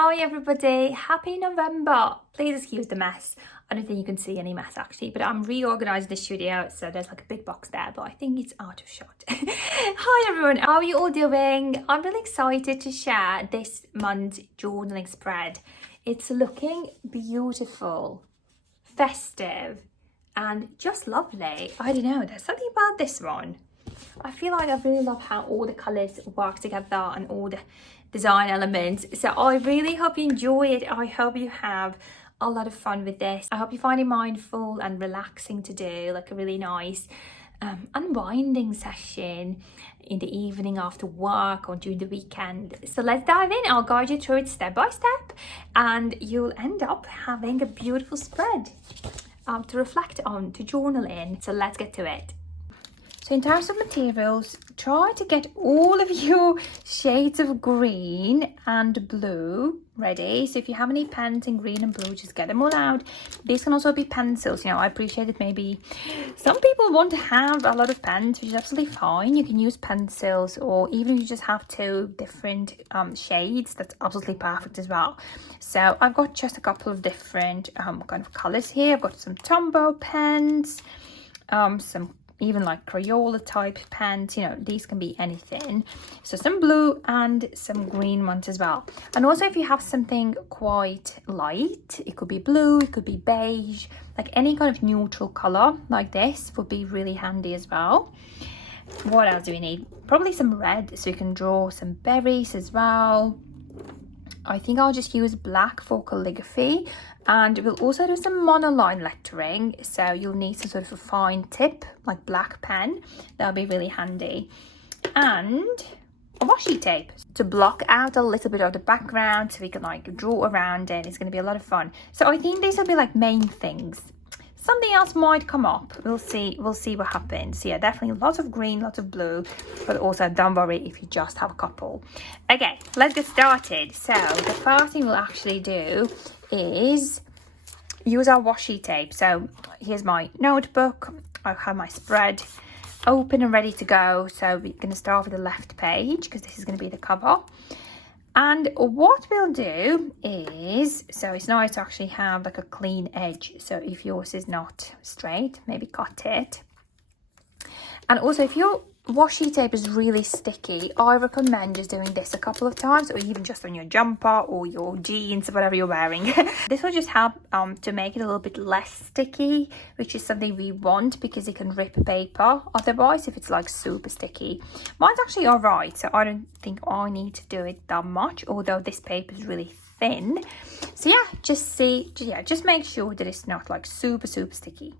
Hi everybody, happy November. Please excuse the mess. I don't think you can see any mess actually, but I'm reorganizing the studio, so there's like a big box there, but I think it's out of shot. Hi everyone, how are you all doing? I'm really excited to share this month's journaling spread. It's looking beautiful, festive, and just lovely. I don't know, there's something about this one. I feel like I really love how all the colours work together and all the design elements. So I really hope you enjoy it. I hope you have a lot of fun with this. I hope you find it mindful and relaxing to do, like a really nice unwinding session in the evening after work or during the weekend. So let's dive in. I'll guide you through it step by step and you'll end up having a beautiful spread to reflect on, to journal in. So let's get to it. So in terms of materials, try to get all of your shades of green and blue ready. So if you have any pens in green and blue, just get them all out. These can also be pencils. You know, I appreciate that maybe some people want to have a lot of pens, which is absolutely fine. You can use pencils, or even if you just have two different shades, that's absolutely perfect as well. So I've got just a couple of different kind of colors here. I've got some Tombow pens, some even like Crayola type pens, you know, these can be anything. So some blue and some green ones as well. And also if you have something quite light, it could be blue, it could be beige, like any kind of neutral color like this would be really handy as well. What else do we need? Probably some red, so you can draw some berries as well. I think I'll just use black for calligraphy, and we'll also do some monoline lettering, so you'll need some sort of a fine tip like black pen. That'll be really handy. And a washi tape to block out a little bit of the background so we can like draw around it. It's going to be a lot of fun. So I think these will be like main things. Something else might come up. We'll see what happens. So yeah, definitely lots of green, lots of blue, but also don't worry if you just have a couple. Okay, let's get started. So the first thing we'll actually do is use our washi tape. So here's my notebook. I have my spread open and ready to go. So we're going to start with the left page because this is going to be the cover. And what we'll do is, so it's nice to actually have like a clean edge. So if yours is not straight, maybe cut it. And also if your washi tape is really sticky, I recommend just doing this a couple of times, or even just on your jumper or your jeans, whatever you're wearing. This will just help to make it a little bit less sticky, which is something we want because it can rip paper otherwise if it's like super sticky. Mine's actually all right, so I don't think I need to do it that much, although this paper is really thin. So yeah, just make sure that it's not like super sticky.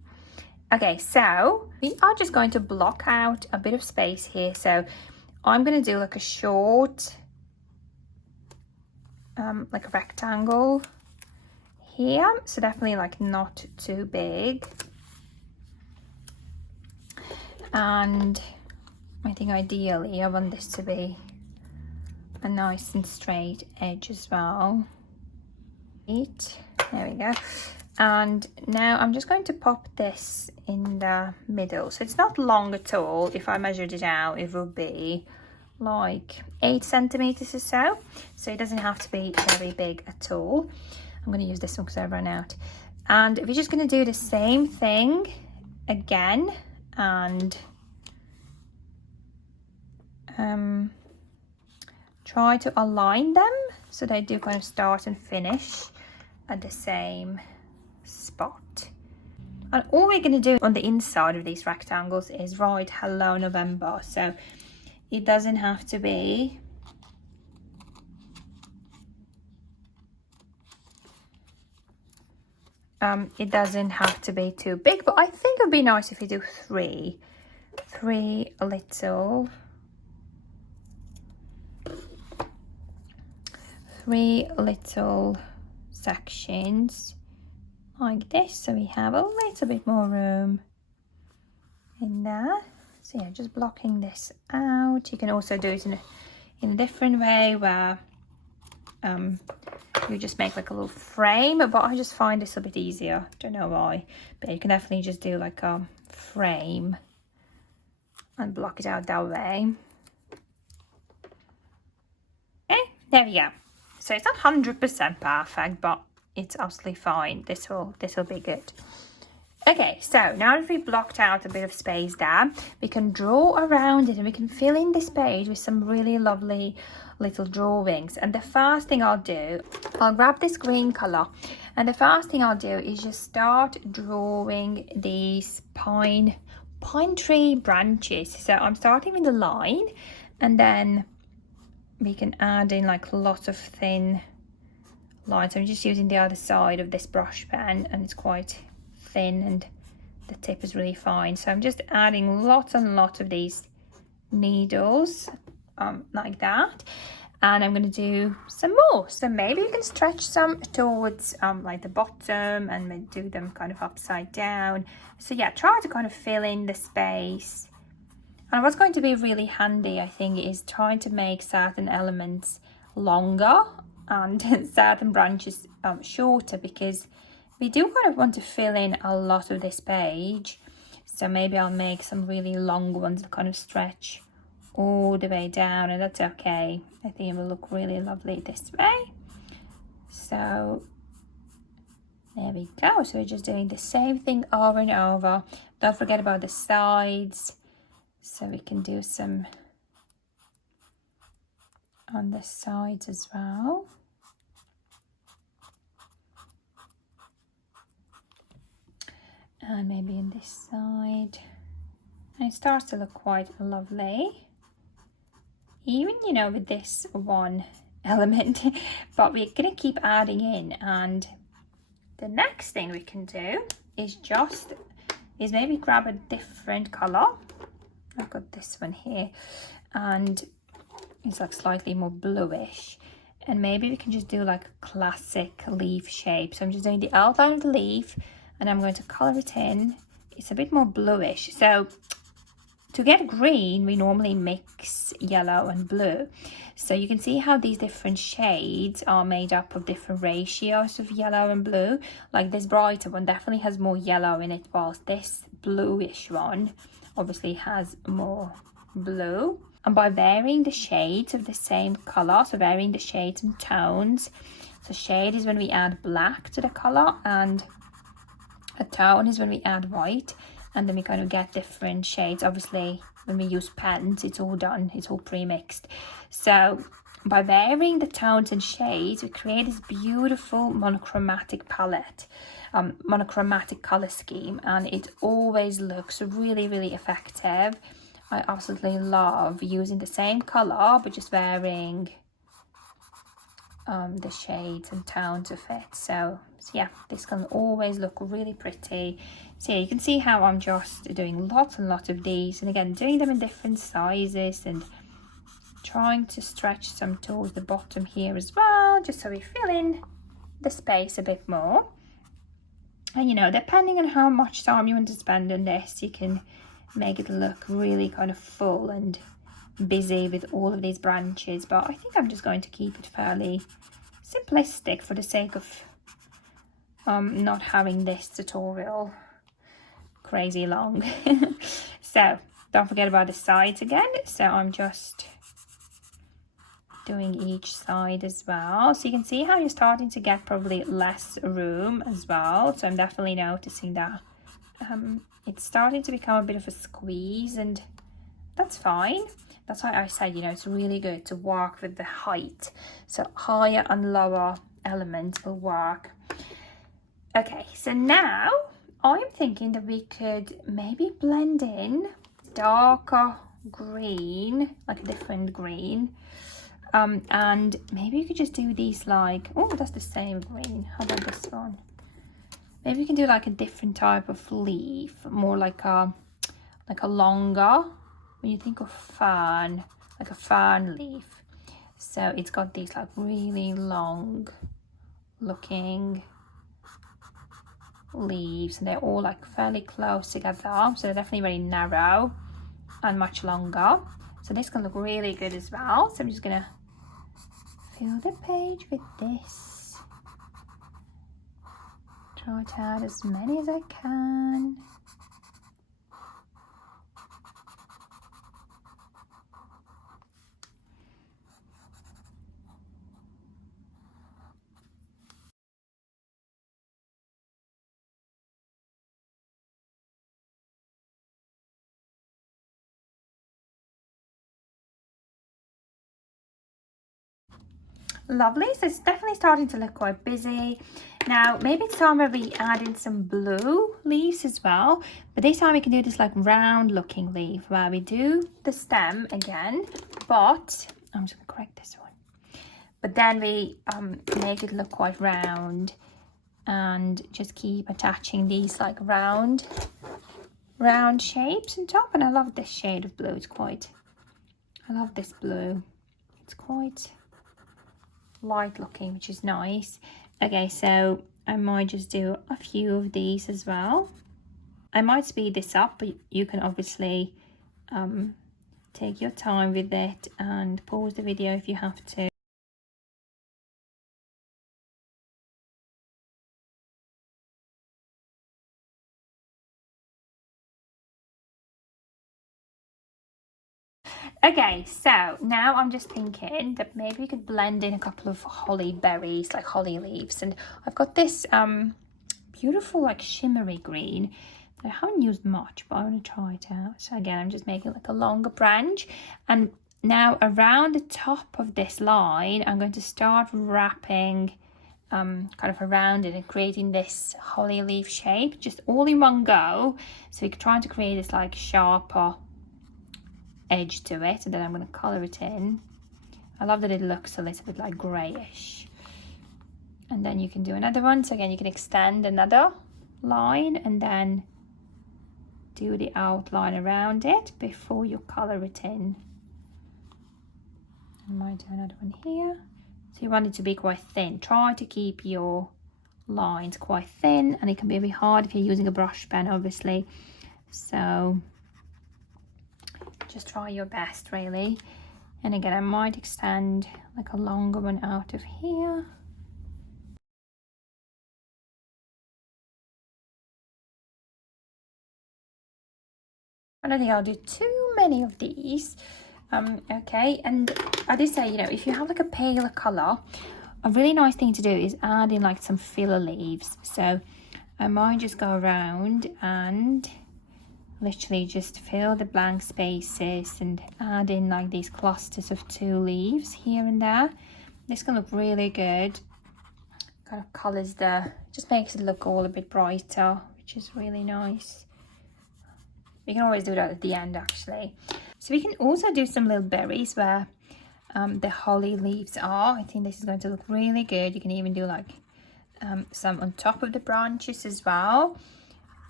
Okay, so we are just going to block out a bit of space here. So I'm going to do like a short, like a rectangle here. So definitely like not too big. And I think ideally I want this to be a nice and straight edge as well. There we go. And now I'm just going to pop this in the middle. So it's not long at all. If I measured it out, it will be like 8 centimeters or so. So it doesn't have to be very big at all. I'm going to use this one because I ran out. And we're just going to do the same thing again and try to align them so they do kind of start and finish at the same spot. And all we're going to do on the inside of these rectangles is write hello November. So it doesn't have to be too big, but I think it would be nice if you do three little sections like this, so we have a little bit more room in there. So yeah, just blocking this out. You can also do it in a different way where you just make like a little frame, but I just find this a bit easier, don't know why, but you can definitely just do like a frame and block it out that way. Okay, there we go. So it's not 100% perfect, but it's absolutely fine. This will be good. Okay, so now that we've blocked out a bit of space there, we can draw around it and we can fill in this page with some really lovely little drawings. And the first thing I'll do, I'll grab this green color, and the first thing I'll do is just start drawing these pine tree branches. So I'm starting with the line, and then we can add in like lots of thin lines. I'm just using the other side of this brush pen, and it's quite thin and the tip is really fine. So I'm just adding lots and lots of these needles like that, and I'm going to do some more. So maybe you can stretch some towards like the bottom and maybe do them kind of upside down. So yeah, try to kind of fill in the space. And what's going to be really handy, I think, is trying to make certain elements longer and certain branches shorter, because we do kind of want to fill in a lot of this page. So maybe I'll make some really long ones that kind of stretch all the way down, and that's okay. I think it will look really lovely this way. So there we go. So we're just doing the same thing over and over. Don't forget about the sides. So we can do some on the sides as well. And maybe in this side. And it starts to look quite lovely. Even, you know, with this one element, but we're gonna keep adding in. And the next thing we can do is maybe grab a different color. I've got this one here, and it's like slightly more bluish. And maybe we can just do like a classic leaf shape. So I'm just doing the outline of the leaf, and I'm going to color it in. It's a bit more bluish. So to get green, we normally mix yellow and blue. So you can see how these different shades are made up of different ratios of yellow and blue. Like this brighter one definitely has more yellow in it, whilst this bluish one obviously has more blue. And by varying the shades of the same color, so varying the shades and tones. So shade is when we add black to the color, and a tone is when we add white, and then we kind of get different shades. Obviously when we use pens, it's all done, it's all pre-mixed. So by varying the tones and shades, we create this beautiful monochromatic palette, monochromatic color scheme, and it always looks really, really effective. I absolutely love using the same color but just varying the shades and tones of it. So yeah, this can always look really pretty. So yeah, you can see how I'm just doing lots and lots of these, and again doing them in different sizes and trying to stretch some towards the bottom here as well, just so we fill in the space a bit more. And you know, depending on how much time you want to spend on this, you can make it look really kind of full and busy with all of these branches, but I think I'm just going to keep it fairly simplistic for the sake of not having this tutorial crazy long. So don't forget about the sides again. So I'm just doing each side as well, so you can see how you're starting to get probably less room as well. So I'm definitely noticing that it's starting to become a bit of a squeeze, and that's fine. That's why I said, you know, it's really good to work with the height. So higher and lower elements will work. Okay, so now I'm thinking that we could maybe blend in darker green, like a different green. And maybe you could just do these like, oh, that's the same green. How about this one? Maybe you can do like a different type of leaf, more like a longer, when you think of fern, like a fern leaf. So it's got these like really long looking leaves, and they're all like fairly close together, so they're definitely very narrow and much longer. So this can look really good as well. So I'm just gonna fill the page with this. Try to add as many as I can. Lovely, so it's definitely starting to look quite busy. Now maybe it's time where we add in some blue leaves as well, but this time we can do this like round looking leaf where we do the stem again, but I'm just gonna correct this one, but then we make it look quite round and just keep attaching these like round shapes on top. And I love this shade of blue. I love this blue. It's quite light looking, which is nice. Okay, so I might just do a few of these as well. I might speed this up, but you can obviously take your time with it and pause the video if you have to. Okay, so now I'm just thinking that maybe we could blend in a couple of holly berries, like holly leaves. And I've got this beautiful like shimmery green that I haven't used much, but I want to try it out. So again, I'm just making like a longer branch. And now around the top of this line, I'm going to start wrapping kind of around it and creating this holly leaf shape, just all in one go. So we're trying to create this like sharper edge to it, and then I'm going to colour it in. I love that it looks a little bit like greyish. And then you can do another one. So again, you can extend another line and then do the outline around it before you colour it in. I might do another one here. So you want it to be quite thin. Try to keep your lines quite thin, and it can be a bit hard if you're using a brush pen, obviously. So just try your best, really. And again, I might extend like a longer one out of here. I don't think I'll do too many of these. Okay, and I did say, you know, if you have like a paler color, a really nice thing to do is add in like some filler leaves. So I might just go around and literally just fill the blank spaces and add in like these clusters of 2 leaves here and there. This can look really good. Kind of colors just makes it look all a bit brighter, which is really nice. You can always do that at the end, actually. So we can also do some little berries where the holly leaves are. I think this is going to look really good. You can even do like some on top of the branches as well,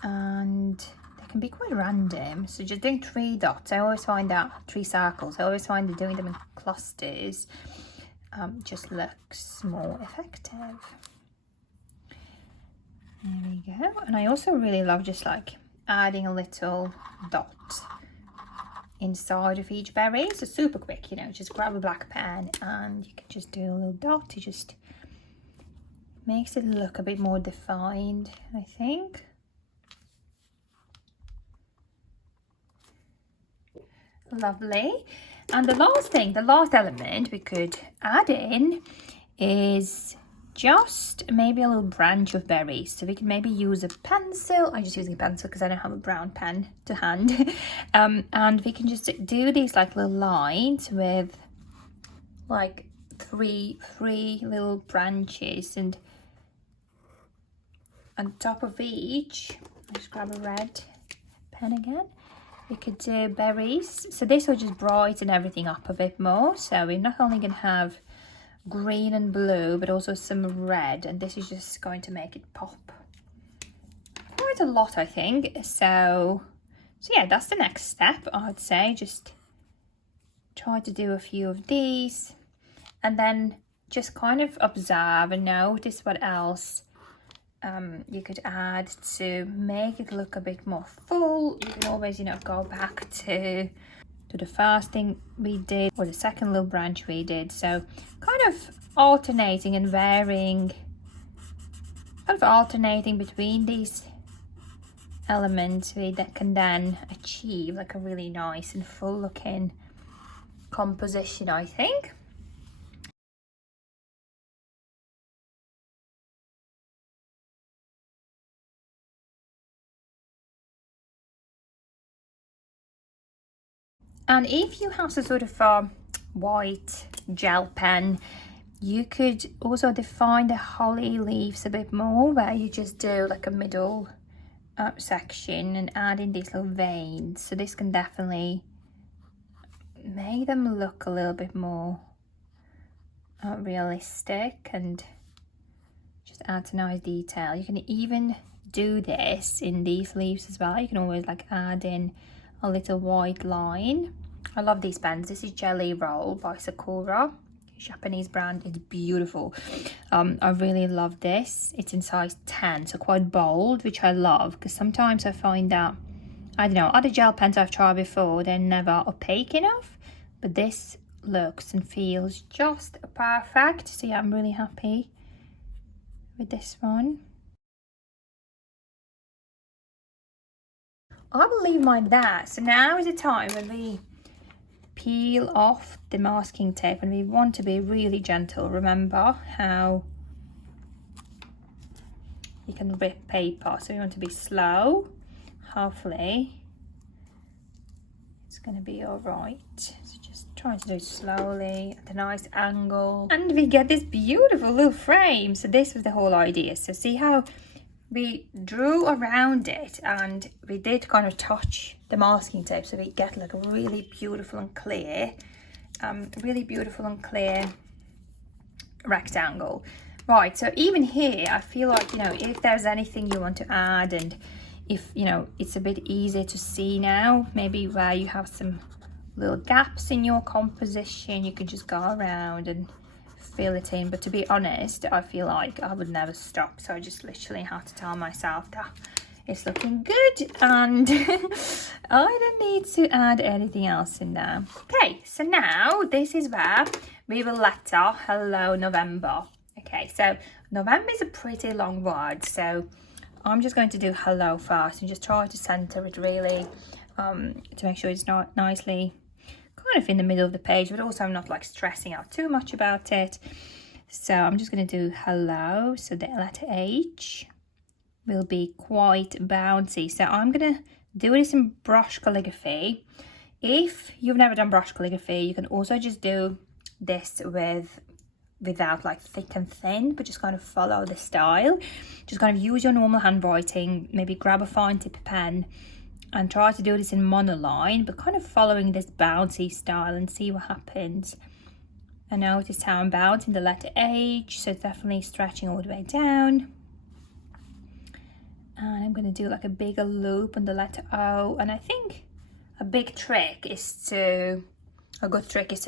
and can be quite random. So just doing 3 dots, I always find that 3 circles, I always find that doing them in clusters just looks more effective. There we go. And I also really love just like adding a little dot inside of each berry. So super quick, you know, just grab a black pen and you can just do a little dot. It just makes it look a bit more defined, I think. Lovely. And the last element we could add in is just maybe a little branch of berries. So we can maybe use a pencil. I'm just using a pencil because I don't have a brown pen to hand. And we can just do these like little lines with like three little branches, and on top of each, let's grab a red pen again. We could do berries. So this will just brighten everything up a bit more. So we're not only going to have green and blue, but also some red. And this is just going to make it pop quite a lot, I think. So yeah, that's the next step, I'd say. Just try to do a few of these. And then just kind of observe and notice what else you could add to make it look a bit more full. You can always, you know, go back to the first thing we did or the second little branch we did. So kind of alternating and varying, kind of alternating between these elements that can then achieve like a really nice and full looking composition, I think. And if you have some sort of white gel pen, you could also define the holly leaves a bit more, where you just do like a middle section and add in these little veins. So this can definitely make them look a little bit more realistic and just adds a nice detail. You can even do this in these leaves as well. You can always like add in a little white line. I love these pens. This is Jelly Roll by Sakura, Japanese brand. It's beautiful. I really love this. It's in size 10, so quite bold, which I love, because sometimes I find that, I don't know, other gel pens I've tried before, they're never opaque enough, but this looks and feels just perfect. So yeah, I'm really happy with this one. I will leave mine there. So now is the time when we peel off the masking tape, and we want to be really gentle. Remember how you can rip paper, so we want to be slow. Hopefully it's going to be all right. So just trying to do it slowly at a nice angle, and we get this beautiful little frame. So this was the whole idea. So see how we drew around it, and we did kind of touch the masking tape, so we get like a really beautiful and clear rectangle. Right, so even here I feel like, you know, if there's anything you want to add, and if, you know, it's a bit easier to see now, maybe where you have some little gaps in your composition, you can just go around and fill it in. But to be honest, I feel like I would never stop, so I just literally have to tell myself that it's looking good and I don't need to add anything else in there. Okay, so now this is where we will letter hello November. Okay, so November is a pretty long word, so I'm just going to do hello first and just try to center it really, to make sure it's not nicely kind of in the middle of the page, but also I'm not like stressing out too much about it. So I'm just going to do hello. So the letter H will be quite bouncy. So I'm going to do this in brush calligraphy. If you've never done brush calligraphy, you can also just do this without like thick and thin, but just kind of follow the style. Just kind of use your normal handwriting, maybe grab a fine tip pen and try to do this in monoline, but kind of following this bouncy style, and see what happens. And notice how I'm bouncing the letter H, so it's definitely stretching all the way down. And I'm going to do like a bigger loop on the letter O. And I think a good trick is to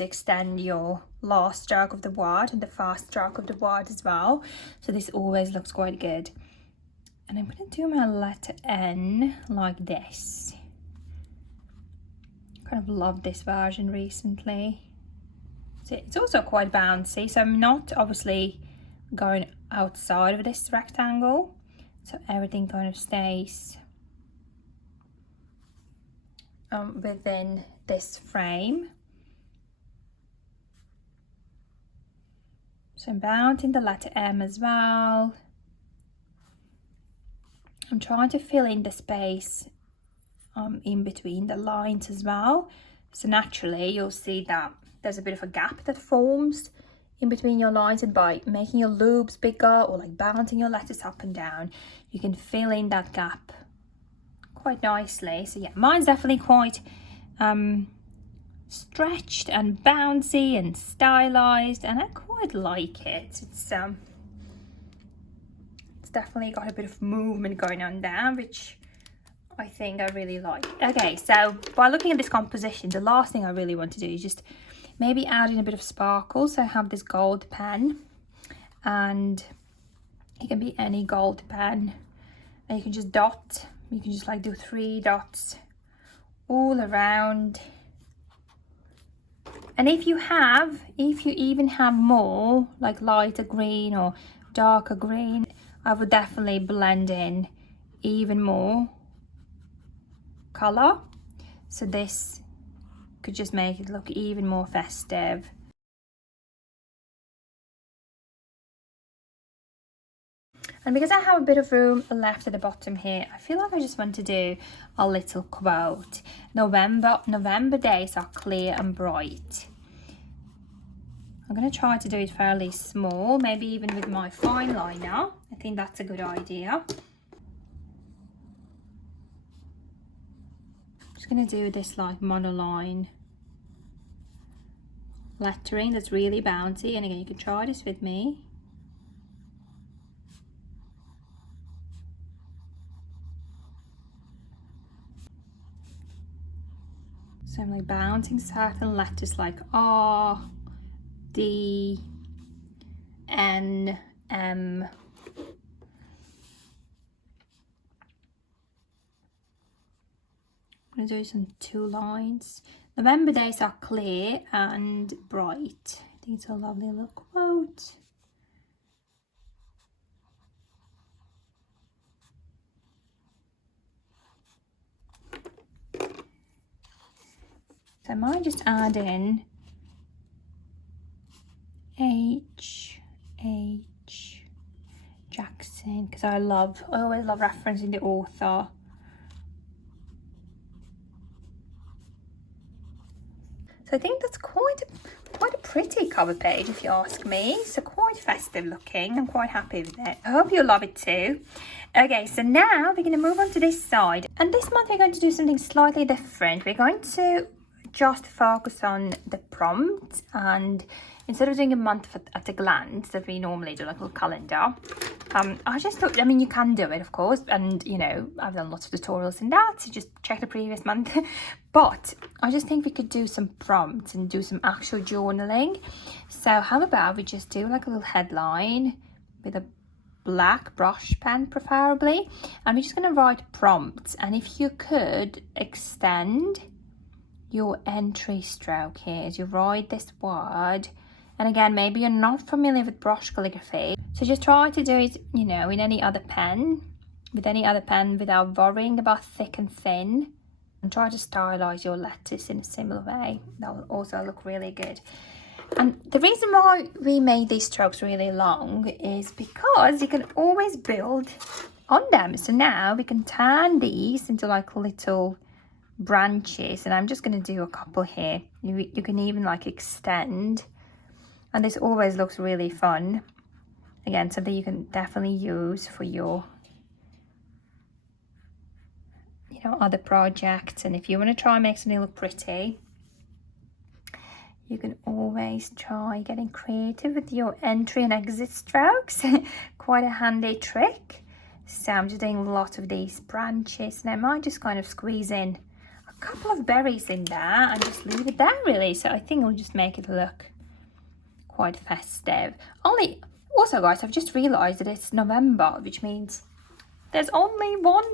extend your last stroke of the word and the first stroke of the word as well. So this always looks quite good. And I'm going to do my letter N like this. Kind of love this version recently. So it's also quite bouncy, so I'm not obviously going outside of this rectangle, so everything kind of stays within this frame. So I'm bounding the letter M as well. I'm trying to fill in the space in between the lines as well. So naturally you'll see that there's a bit of a gap that forms in between your lines, and by making your loops bigger or like bouncing your letters up and down, you can fill in that gap quite nicely. So yeah, mine's definitely quite stretched and bouncy and stylized, and I quite like it. It's definitely got a bit of movement going on there, which I think I really like. Okay, so by looking at this composition, the last thing I really want to do is just maybe add in a bit of sparkle. So I have this gold pen, and it can be any gold pen, and you can just dot, you can just like do 3 dots all around. And if you even have more like lighter green or darker green, I would definitely blend in even more color, so this could just make it look even more festive. And because I have a bit of room left at the bottom here, I feel like I just want to do a little quote. November days are clear and bright. I'm going to try to do it fairly small, maybe even with my fineliner. I think that's a good idea. Just going to do this like monoline lettering that's really bouncy, and again you can try this with me. So I'm like bouncing certain letters like R, D, N, M. I'm going to do some 2 lines. November days are clear and bright. I think it's a lovely little quote. So I might just add in H Jackson, because I always love referencing the author. So I think that's quite a pretty cover page if you ask me. So quite festive looking. I'm quite happy with it. I hope you'll love it too. Okay, so now we're going to move on to this side. And this month we're going to do something slightly different. We're going to just focus on the prompt, and instead of doing a month at a glance that we normally do, like a little calendar, I just thought, I mean, you can do it of course, and you know, I've done lots of tutorials in that, so just check the previous month. But I just think we could do some prompts and do some actual journaling. So how about we just do like a little headline with a black brush pen preferably, and we're just going to write prompts, and if you could extend your entry stroke here as you write this word. And again, maybe you're not familiar with brush calligraphy, so just try to do it, you know, in any other pen, without worrying about thick and thin, and try to stylize your letters in a similar way. That will also look really good. And the reason why we made these strokes really long is because you can always build on them. So now we can turn these into like little branches, and I'm just going to do a couple here. You can even like extend, and this always looks really fun. Again, something you can definitely use for your, you know, other projects. And if you want to try and make something look pretty, you can always try getting creative with your entry and exit strokes. Quite a handy trick. So I'm just doing a lot of these branches, and I might just kind of squeeze in a couple of berries in there and just leave it there really. So I think we'll just make it look quite festive. Also guys, I've just realized that it's November, which means there's only 1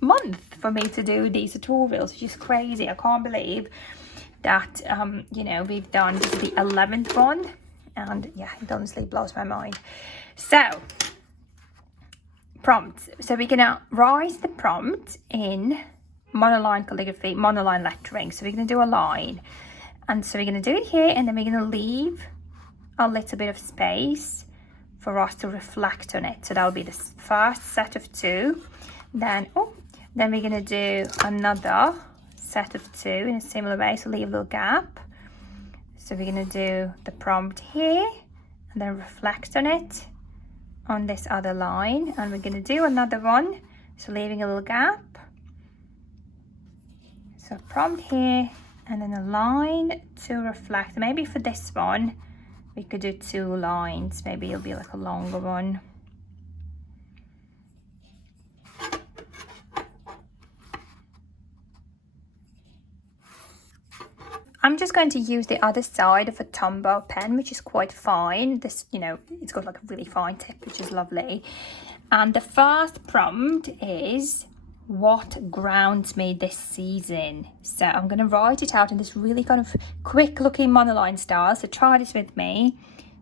month for me to do these tutorials, which is crazy. I can't believe that you know, we've done this is the 11th one, and yeah, it honestly blows my mind. So prompts, so we're gonna write the prompt in monoline calligraphy, monoline lettering. So we're going to do a line, and so we're going to do it here, and then we're going to leave a little bit of space for us to reflect on it. So that'll be the first set of 2. Then we're going to do another set of 2 in a similar way, so leave a little gap. So we're going to do the prompt here and then reflect on it on this other line, and we're going to do another one, so leaving a little gap. So prompt here, and then a line to reflect. Maybe for this one we could do 2 lines, maybe it'll be like a longer one. I'm just going to use the other side of a Tombow pen, which is quite fine. This, you know, it's got like a really fine tip, which is lovely. And the first prompt is, what grounds me this season? So I'm going to write it out in this really kind of quick looking monoline style, so try this with me.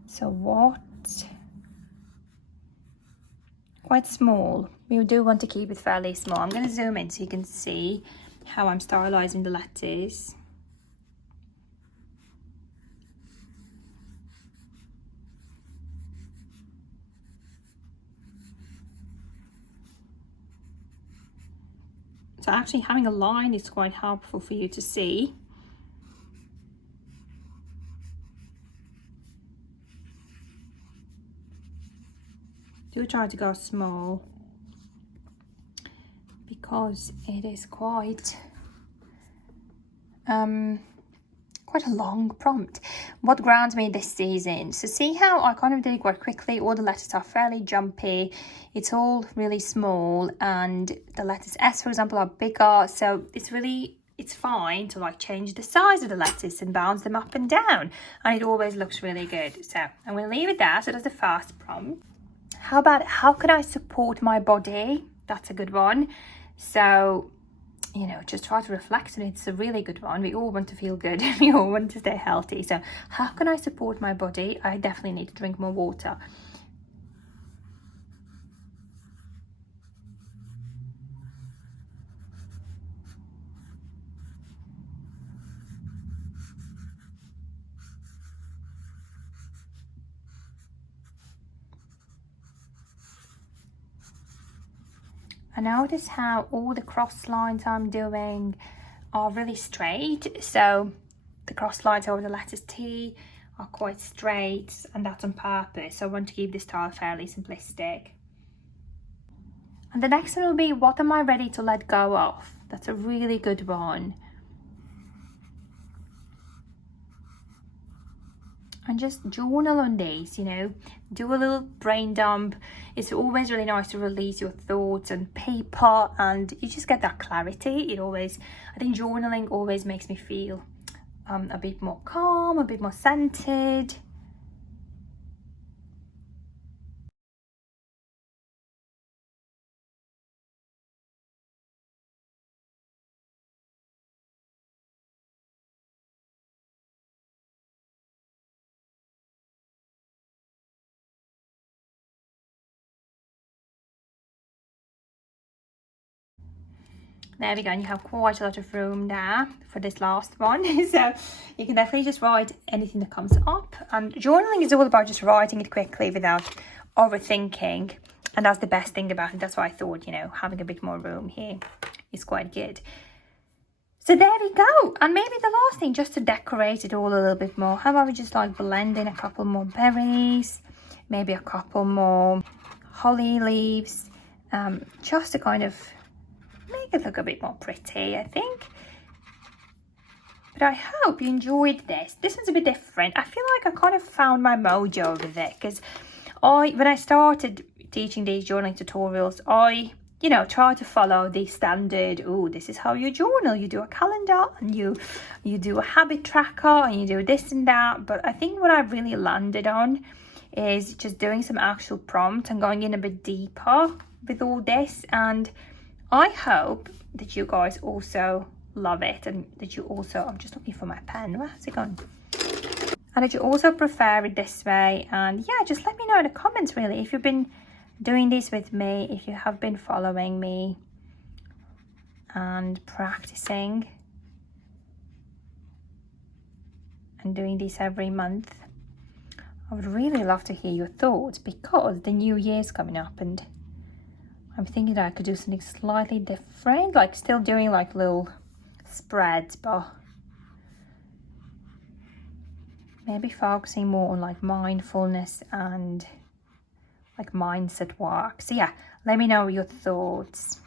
So what, quite small, we do want to keep it fairly small. I'm going to zoom in so you can see how I'm stylizing the letters. So actually having a line is quite helpful for you to see. Do try to go small because it is quite quite a long prompt. What grounds me this season? So see how I kind of did it quite quickly. All the letters are fairly jumpy. It's all really small, and the letters S, for example, are bigger. So it's fine to like change the size of the letters and bounce them up and down, and it always looks really good. So I'm going to leave it there. So that's the first prompt. How about how can I support my body? That's a good one. So, you know, just try to reflect on it. It's a really good one. We all want to feel good. We all want to stay healthy. So how can I support my body? I definitely need to drink more water. I notice how all the cross lines I'm doing are really straight. So the cross lines over the letters T are quite straight, and that's on purpose. So I want to keep this style fairly simplistic. And the next one will be, what am I ready to let go of? That's a really good one. And just journal on these, you know, do a little brain dump. It's always really nice to release your thoughts on paper, and you just get that clarity. I think journaling always makes me feel a bit more calm, a bit more centered. There we go, and you have quite a lot of room there for this last one. So you can definitely just write anything that comes up. And journaling is all about just writing it quickly without overthinking. And that's the best thing about it. That's why I thought, you know, having a bit more room here is quite good. So there we go. And maybe the last thing, just to decorate it all a little bit more, how about we just like blend in a couple more berries, maybe a couple more holly leaves, just to kind of make it look a bit more pretty, I think. But I hope you enjoyed this. This one's a bit different. I feel like I kind of found my mojo with it, because when I started teaching these journaling tutorials, I, you know, try to follow the standard, oh, this is how you journal. You do a calendar, and you do a habit tracker, and you do this and that. But I think what I've really landed on is just doing some actual prompt and going in a bit deeper with all this. And I hope that you guys also love it, and that you also, I'm just looking for my pen, where's it gone? And that you also prefer it this way. And yeah, just let me know in the comments really if you've been doing this with me, if you have been following me and practicing and doing this every month. I would really love to hear your thoughts, because the new year's coming up, and I'm thinking that I could do something slightly different, like still doing like little spreads, but maybe focusing more on like mindfulness and like mindset work. So yeah, let me know your thoughts.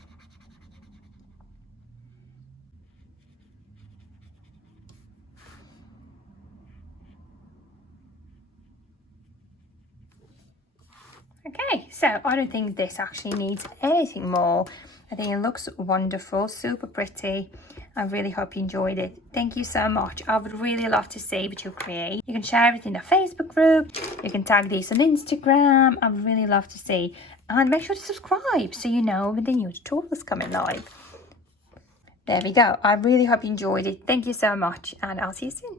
Okay, so I don't think this actually needs anything more. I think it looks wonderful, super pretty. I really hope you enjoyed it. Thank you so much. I would really love to see what you create. You can share it in a Facebook group. You can tag these on Instagram. I would really love to see. And make sure to subscribe so you know when the new tutorials coming live. There we go. I really hope you enjoyed it. Thank you so much, and I'll see you soon.